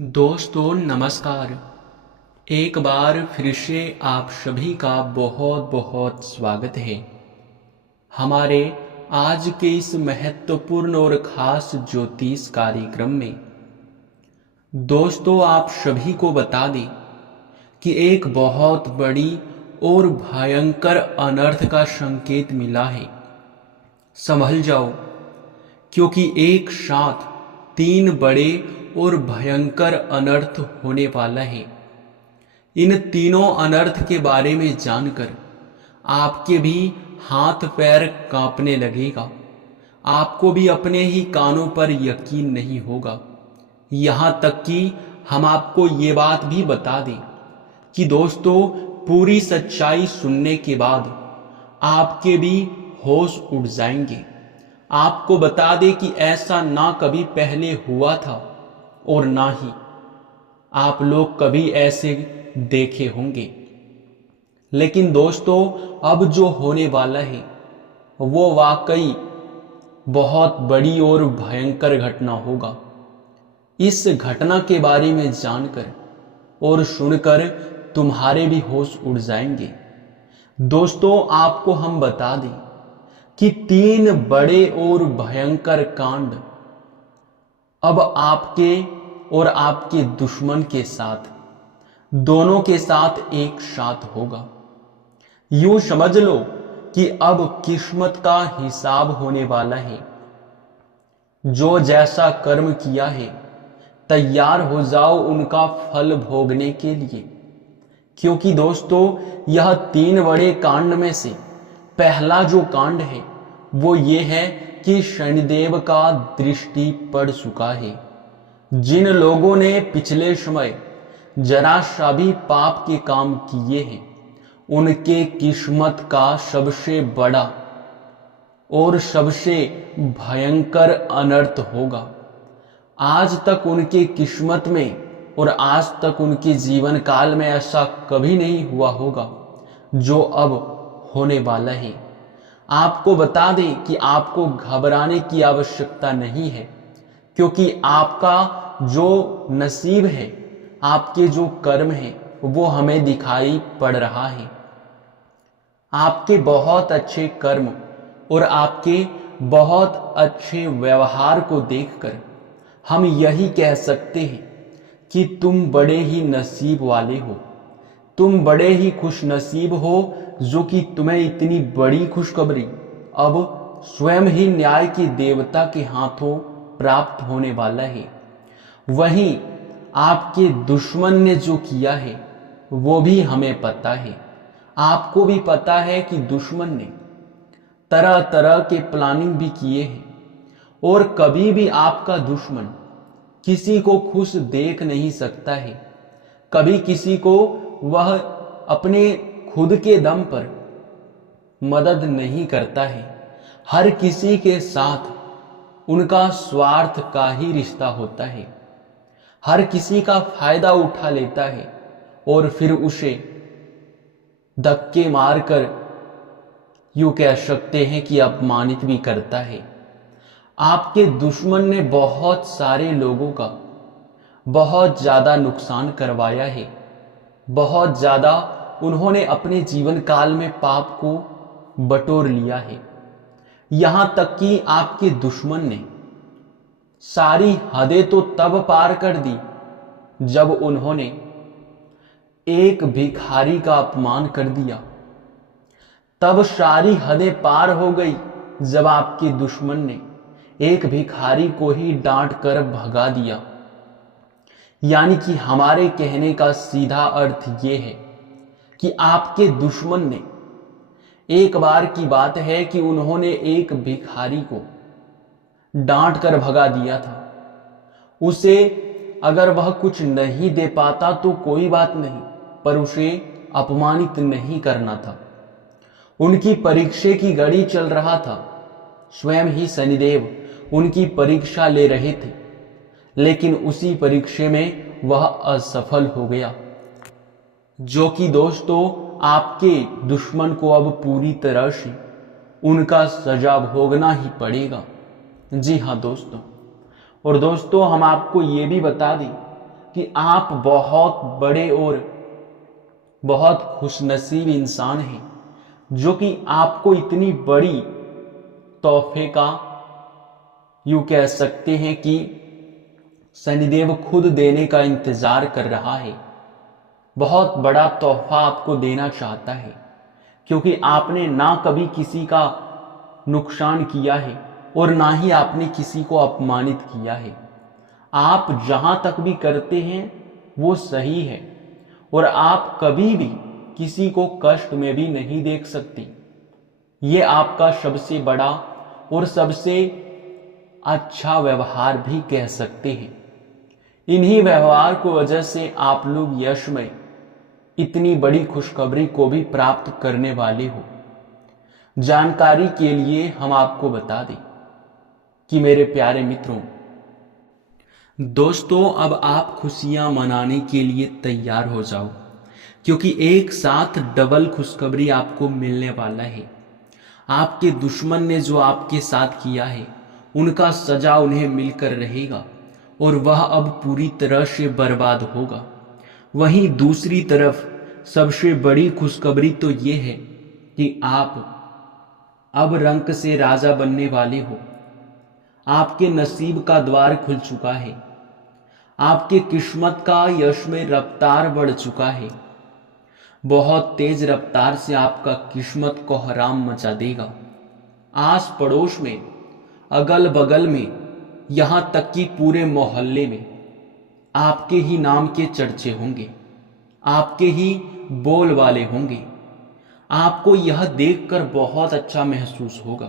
दोस्तों नमस्कार। एक बार फिर से आप सभी का बहुत बहुत स्वागत है हमारे आज के इस महत्वपूर्ण और खास ज्योतिष कार्यक्रम में। दोस्तों आप सभी को बता दें कि एक बहुत बड़ी और भयंकर अनर्थ का संकेत मिला है। संभल जाओ, क्योंकि एक साथ तीन बड़े और भयंकर अनर्थ होने वाला है। इन तीनों अनर्थ के बारे में जानकर आपके भी हाथ पैर कांपने लगेगा। आपको भी अपने ही कानों पर यकीन नहीं होगा। यहाँ तक कि हम आपको ये बात भी बता दें कि दोस्तों पूरी सच्चाई सुनने के बाद आपके भी होश उड़ जाएंगे। आपको बता दें कि ऐसा ना कभी पहले हुआ था और ना ही आप लोग कभी ऐसे देखे होंगे। लेकिन दोस्तों अब जो होने वाला है वो वाकई बहुत बड़ी और भयंकर घटना होगा। इस घटना के बारे में जानकर और सुनकर तुम्हारे भी होश उड़ जाएंगे। दोस्तों आपको हम बता दें कि तीन बड़े और भयंकर कांड अब आपके और आपके दुश्मन के साथ, दोनों के साथ एक साथ होगा। यूं समझ लो कि अब किस्मत का हिसाब होने वाला है। जो जैसा कर्म किया है तैयार हो जाओ उनका फल भोगने के लिए। क्योंकि दोस्तों यह तीन बड़े कांड में से पहला जो कांड है वो ये है कि शनिदेव का दृष्टि पड़ चुका है। जिन लोगों ने पिछले समय जरा सा भी पाप के काम किए हैं उनके किस्मत का सबसे बड़ा और सबसे भयंकर अनर्थ होगा। आज तक उनके किस्मत में और आज तक उनके जीवन काल में ऐसा कभी नहीं हुआ होगा जो अब होने वाला है। आपको बता दें कि आपको घबराने की आवश्यकता नहीं है, क्योंकि आपका जो नसीब है, आपके जो कर्म है वो हमें दिखाई पड़ रहा है। आपके बहुत अच्छे कर्म और आपके बहुत अच्छे व्यवहार को देखकर हम यही कह सकते हैं कि तुम बड़े ही नसीब वाले हो। तुम बड़े ही खुश नसीब हो जो कि तुम्हें इतनी बड़ी खुशखबरी अब स्वयं ही न्याय के देवता के हाथों प्राप्त होने वाला है। वहीं आपके दुश्मन ने जो किया है वो भी हमें पता है। आपको भी पता है कि दुश्मन ने तरह तरह के प्लानिंग भी किए हैं और कभी भी आपका दुश्मन किसी को खुश देख नहीं सकता है। कभी किसी को वह अपने खुद के दम पर मदद नहीं करता है। हर किसी के साथ उनका स्वार्थ का ही रिश्ता होता है। हर किसी का फायदा उठा लेता है और फिर उसे धक्के मारकर यूं कह सकते हैं कि अपमानित भी करता है। आपके दुश्मन ने बहुत सारे लोगों का बहुत ज्यादा नुकसान करवाया है। बहुत ज्यादा उन्होंने अपने जीवन काल में पाप को बटोर लिया है। यहां तक कि आपके दुश्मन ने सारी हदें तो तब पार कर दी जब उन्होंने एक भिखारी का अपमान कर दिया। तब सारी हदें पार हो गई जब आपके दुश्मन ने एक भिखारी को ही डांट कर भगा दिया। यानी कि हमारे कहने का सीधा अर्थ यह है कि आपके दुश्मन ने, एक बार की बात है कि उन्होंने एक भिखारी को डांट कर भगा दिया था। उसे अगर वह कुछ नहीं दे पाता तो कोई बात नहीं, पर उसे अपमानित नहीं करना था। उनकी परीक्षा की घड़ी चल रहा था। स्वयं ही शनिदेव उनकी परीक्षा ले रहे थे, लेकिन उसी परीक्षा में वह असफल हो गया। जो कि दोस्तों आपके दुश्मन को अब पूरी तरह से उनका सजा भोगना ही पड़ेगा। जी हाँ दोस्तों। और दोस्तों हम आपको ये भी बता दें कि आप बहुत बड़े और बहुत खुशनसीब इंसान हैं, जो कि आपको इतनी बड़ी तोहफे का यूं कह सकते हैं कि शनिदेव खुद देने का इंतजार कर रहा है। बहुत बड़ा तोहफा आपको देना चाहता है, क्योंकि आपने ना कभी किसी का नुकसान किया है और ना ही आपने किसी को अपमानित किया है। आप जहां तक भी करते हैं वो सही है, और आप कभी भी किसी को कष्ट में भी नहीं देख सकते। ये आपका सबसे बड़ा और सबसे अच्छा व्यवहार भी कह सकते हैं। इन्हीं व्यवहार की वजह से आप लोग यश में इतनी बड़ी खुशखबरी को भी प्राप्त करने वाले हो। जानकारी के लिए हम आपको बता दें कि मेरे प्यारे मित्रों, दोस्तों, अब आप खुशियां मनाने के लिए तैयार हो जाओ, क्योंकि एक साथ डबल खुशखबरी आपको मिलने वाला है। आपके दुश्मन ने जो आपके साथ किया है उनका सजा उन्हें मिलकर रहेगा, और वह अब पूरी तरह से बर्बाद होगा। वहीं दूसरी तरफ सबसे बड़ी खुशखबरी तो ये है कि आप अब रंक से राजा बनने वाले हो। आपके नसीब का द्वार खुल चुका है। आपके किस्मत का यश में रफ्तार बढ़ चुका है। बहुत तेज रफ्तार से आपका किस्मत को हराम मचा देगा। आस पड़ोस में, अगल बगल में, यहां तक कि पूरे मोहल्ले में आपके ही नाम के चर्चे होंगे, आपके ही बोल वाले होंगे। आपको यह देखकर बहुत अच्छा महसूस होगा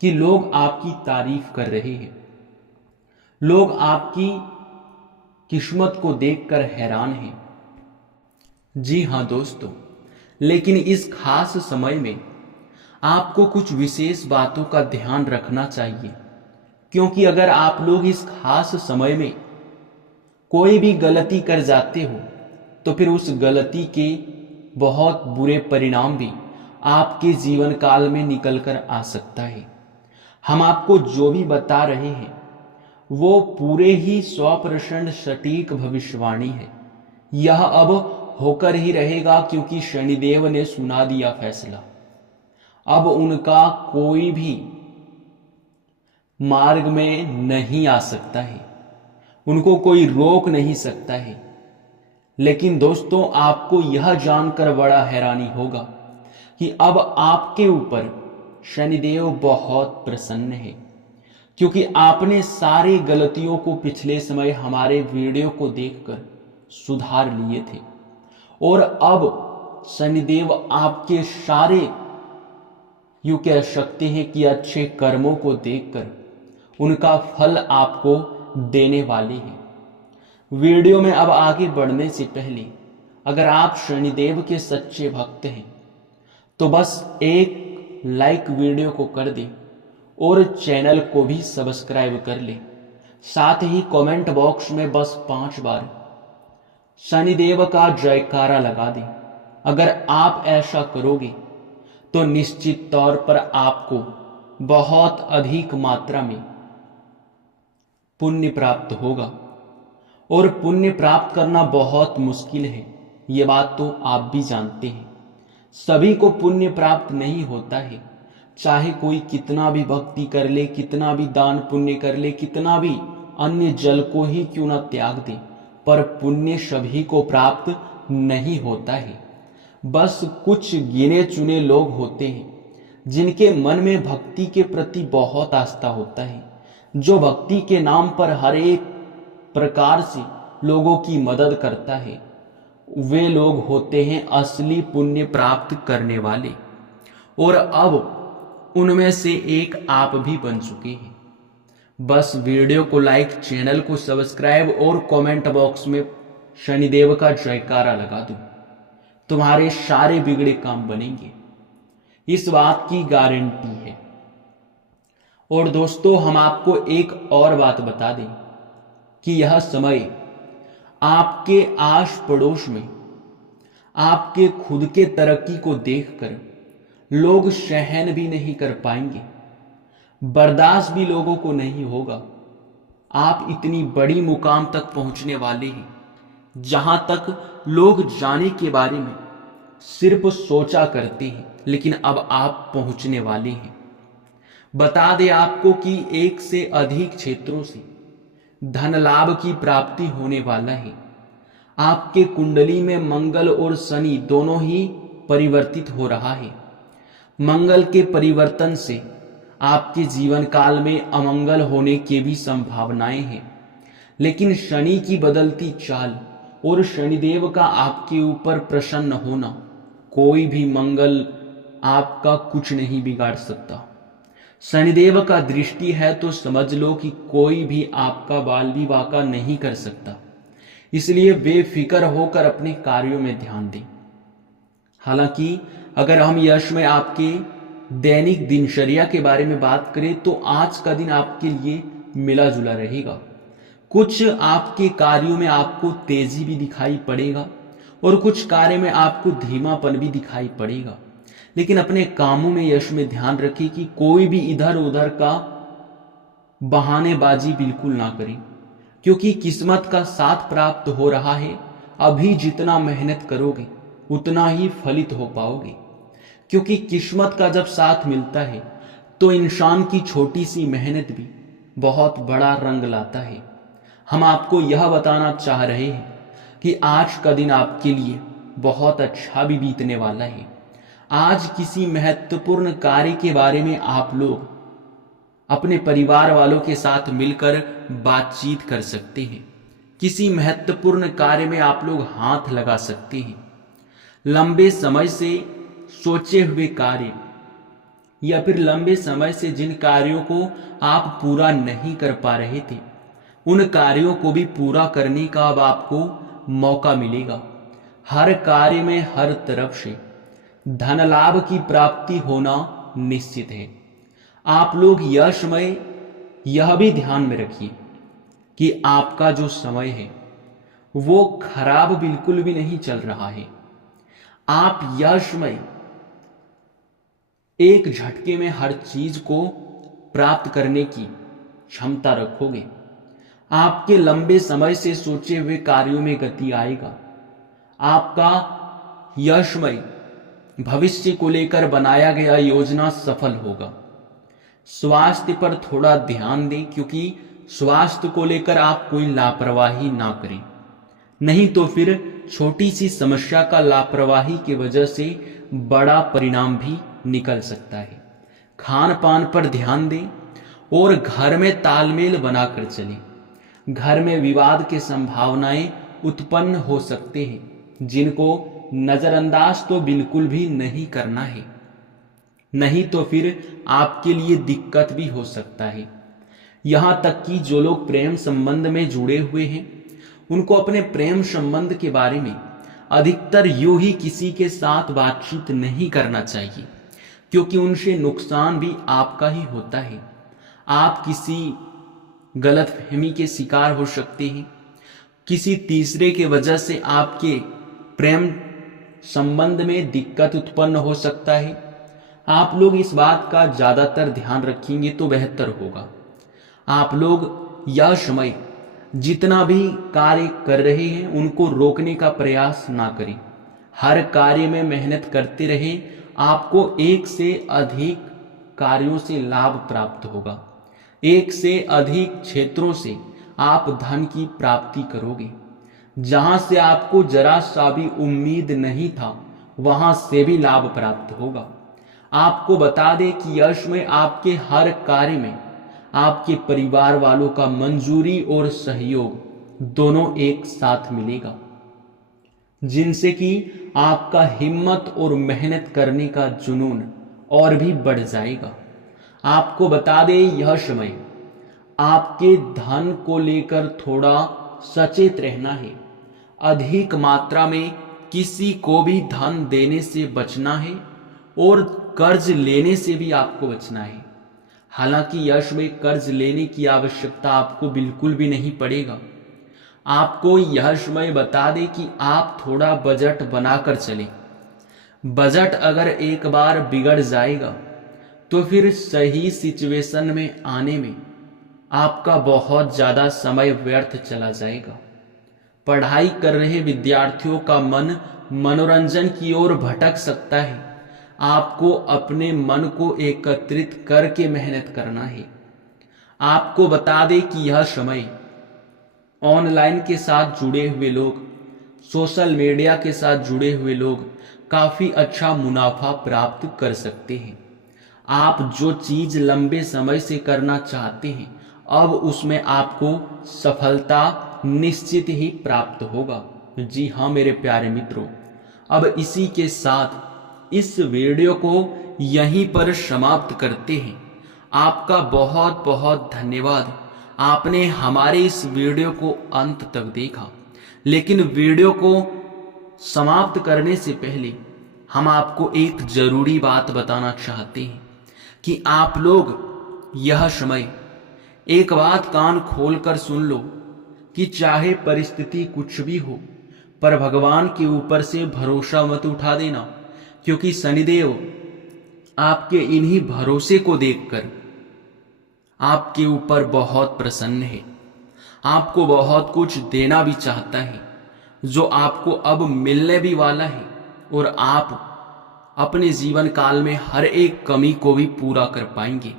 कि लोग आपकी तारीफ कर रहे हैं। लोग आपकी किस्मत को देखकर हैरान हैं। जी हां दोस्तों, लेकिन इस खास समय में आपको कुछ विशेष बातों का ध्यान रखना चाहिए, क्योंकि अगर आप लोग इस खास समय में कोई भी गलती कर जाते हो तो फिर उस गलती के बहुत बुरे परिणाम भी आपके जीवन काल में निकल कर आ सकता है। हम आपको जो भी बता रहे हैं वो पूरे ही 100% सटीक भविष्यवाणी है। यह अब होकर ही रहेगा, क्योंकि शनिदेव ने सुना दिया फैसला। अब उनका कोई भी मार्ग में नहीं आ सकता है, उनको कोई रोक नहीं सकता है। लेकिन दोस्तों, आपको यह जानकर बड़ा हैरानी होगा कि अब आपके ऊपर शनिदेव बहुत प्रसन्न है, क्योंकि आपने सारे गलतियों को पिछले समय हमारे वीडियो को देखकर सुधार लिए थे, और अब शनिदेव आपके सारे यूं कह सकते हैं कि अच्छे कर्मों को देखकर उनका फल आपको देने वाले हैं। वीडियो में अब आगे बढ़ने से पहले अगर आप शनिदेव के सच्चे भक्त हैं तो बस एक लाइक वीडियो को कर दें और चैनल को भी सब्सक्राइब कर लें। साथ ही कमेंट बॉक्स में बस 5 बार शनिदेव का जयकारा लगा दें। अगर आप ऐसा करोगे तो निश्चित तौर पर आपको बहुत अधिक मात्रा में पुण्य प्राप्त होगा, और पुण्य प्राप्त करना बहुत मुश्किल है, ये बात तो आप भी जानते हैं। सभी को पुण्य प्राप्त नहीं होता है, चाहे कोई कितना भी भक्ति कर ले, कितना भी दान पुण्य कर ले, कितना भी अन्य जल को ही क्यों ना त्याग दे, पर पुण्य सभी को प्राप्त नहीं होता है। बस कुछ गिने चुने लोग होते हैं जिनके मन में भक्ति के प्रति बहुत आस्था होता है, जो भक्ति के नाम पर हर एक प्रकार से लोगों की मदद करता है। वे लोग होते हैं असली पुण्य प्राप्त करने वाले, और अब उनमें से एक आप भी बन चुके हैं। बस वीडियो को लाइक, चैनल को सब्सक्राइब और कमेंट बॉक्स में शनिदेव का जयकारा लगा दो। तुम्हारे सारे बिगड़े काम बनेंगे, इस बात की गारंटी है। और दोस्तों, हम आपको एक और बात बता दें कि यह समय आपके आस पड़ोस में आपके खुद के तरक्की को देखकर लोग सहन भी नहीं कर पाएंगे, बर्दाश्त भी लोगों को नहीं होगा। आप इतनी बड़ी मुकाम तक पहुंचने वाले हैं जहां तक लोग जाने के बारे में सिर्फ सोचा करते हैं, लेकिन अब आप पहुंचने वाले हैं। बता दें आपको कि एक से अधिक क्षेत्रों से धन लाभ की प्राप्ति होने वाला है। आपके कुंडली में मंगल और शनि दोनों ही परिवर्तित हो रहा है। मंगल के परिवर्तन से आपके जीवन काल में अमंगल होने की भी संभावनाएं हैं, लेकिन शनि की बदलती चाल और शनिदेव का आपके ऊपर प्रसन्न होना, कोई भी मंगल आपका कुछ नहीं बिगाड़ सकता। शनिदेव का दृष्टि है तो समझ लो कि कोई भी आपका बाल विवाह का नहीं कर सकता। इसलिए बेफिक्र होकर अपने कार्यों में ध्यान दें। हालांकि अगर हम यश में आपके दैनिक दिनचर्या के बारे में बात करें तो आज का दिन आपके लिए मिला जुला रहेगा। कुछ आपके कार्यों में आपको तेजी भी दिखाई पड़ेगा और कुछ कार्य में आपको धीमापन भी दिखाई पड़ेगा, लेकिन अपने कामों में यश में ध्यान रखें कि कोई भी इधर उधर का बहानेबाजी बिल्कुल ना करें, क्योंकि किस्मत का साथ प्राप्त हो रहा है। अभी जितना मेहनत करोगे उतना ही फलित हो पाओगे, क्योंकि किस्मत का जब साथ मिलता है तो इंसान की छोटी सी मेहनत भी बहुत बड़ा रंग लाता है। हम आपको यह बताना चाह रहे हैं कि आज का दिन आपके लिए बहुत अच्छा भी बीतने वाला है। आज किसी महत्वपूर्ण कार्य के बारे में आप लोग अपने परिवार वालों के साथ मिलकर बातचीत कर सकते हैं। किसी महत्वपूर्ण कार्य में आप लोग हाथ लगा सकते हैं। लंबे समय से सोचे हुए कार्य या फिर लंबे समय से जिन कार्यों को आप पूरा नहीं कर पा रहे थे, उन कार्यों को भी पूरा करने का अब आपको मौका मिलेगा। हर कार्य में हर तरफ से धन लाभ की प्राप्ति होना निश्चित है। आप लोग यशमय यह भी ध्यान में रखिए कि आपका जो समय है वो खराब बिल्कुल भी नहीं चल रहा है। आप यशमय एक झटके में हर चीज को प्राप्त करने की क्षमता रखोगे। आपके लंबे समय से सोचे हुए कार्यों में गति आएगा। आपका यशमय भविष्य को लेकर बनाया गया योजना सफल होगा। स्वास्थ्य पर थोड़ा ध्यान दें, क्योंकि स्वास्थ्य को लेकर आप कोई लापरवाही ना करें, नहीं तो फिर छोटी सी समस्या का लापरवाही की वजह से बड़ा परिणाम भी निकल सकता है। खान पान पर ध्यान दें और घर में तालमेल बनाकर चलें। घर में विवाद की संभावनाएं उत्पन्न हो सकते हैं, जिनको नजरअंदाज तो बिल्कुल भी नहीं करना है, नहीं तो फिर आपके लिए दिक्कत भी हो सकता है। यहां तक कि जो लोग प्रेम संबंध में जुड़े हुए हैं, उनको अपने प्रेम संबंध के बारे में अधिकतर यूं ही किसी के साथ बातचीत नहीं करना चाहिए, क्योंकि उनसे नुकसान भी आपका ही होता है। आप किसी गलतफहमी के शिकार हो सकते हैं। किसी तीसरे के वजह से आपके प्रेम संबंध में दिक्कत उत्पन्न हो सकता है। आप लोग इस बात का ज्यादातर ध्यान रखेंगे तो बेहतर होगा। आप लोग यह समय जितना भी कार्य कर रहे हैं उनको रोकने का प्रयास ना करें। हर कार्य में मेहनत करते रहें। आपको एक से अधिक कार्यों से लाभ प्राप्त होगा। एक से अधिक क्षेत्रों से आप धन की प्राप्ति करोगे। जहां से आपको जरा सा भी उम्मीद नहीं था, वहां से भी लाभ प्राप्त होगा। आपको बता दें कि यश में आपके हर कार्य में आपके परिवार वालों का मंजूरी और सहयोग दोनों एक साथ मिलेगा, जिनसे कि आपका हिम्मत और मेहनत करने का जुनून और भी बढ़ जाएगा। आपको बता दें यह समय आपके धन को लेकर थोड़ा सचेत रहना है। अधिक मात्रा में किसी को भी धन देने से बचना है और कर्ज लेने से भी आपको बचना है। हालांकि यश में कर्ज लेने की आवश्यकता आपको बिल्कुल भी नहीं पड़ेगा। आपको यह समय बता दें कि आप थोड़ा बजट बनाकर चलें। बजट अगर एक बार बिगड़ जाएगा तो फिर सही सिचुएशन में आने में आपका बहुत ज़्यादा समय व्यर्थ चला जाएगा। पढ़ाई कर रहे विद्यार्थियों का मन मनोरंजन की ओर भटक सकता है। आपको अपने मन को एकत्रित करके मेहनत करना है। आपको बता दें कि यह समय ऑनलाइन के साथ जुड़े हुए लोग, सोशल मीडिया के साथ जुड़े हुए लोग काफ़ी अच्छा मुनाफा प्राप्त कर सकते हैं। आप जो चीज़ लंबे समय से करना चाहते हैं, अब उसमें आपको सफलता निश्चित ही प्राप्त होगा। जी हाँ मेरे प्यारे मित्रों, अब इसी के साथ इस वीडियो को यहीं पर समाप्त करते हैं। आपका बहुत बहुत धन्यवाद। आपने हमारे इस वीडियो को अंत तक देखा। लेकिन वीडियो को समाप्त करने से पहले हम आपको एक जरूरी बात बताना चाहते हैं कि आप लोग यह समय एक बात कान खोलकर सुन लो कि चाहे परिस्थिति कुछ भी हो, पर भगवान के ऊपर से भरोसा मत उठा देना, क्योंकि शनिदेव आपके इन्हीं भरोसे को देखकर आपके ऊपर बहुत प्रसन्न है। आपको बहुत कुछ देना भी चाहता है, जो आपको अब मिलने भी वाला है, और आप अपने जीवन काल में हर एक कमी को भी पूरा कर पाएंगे।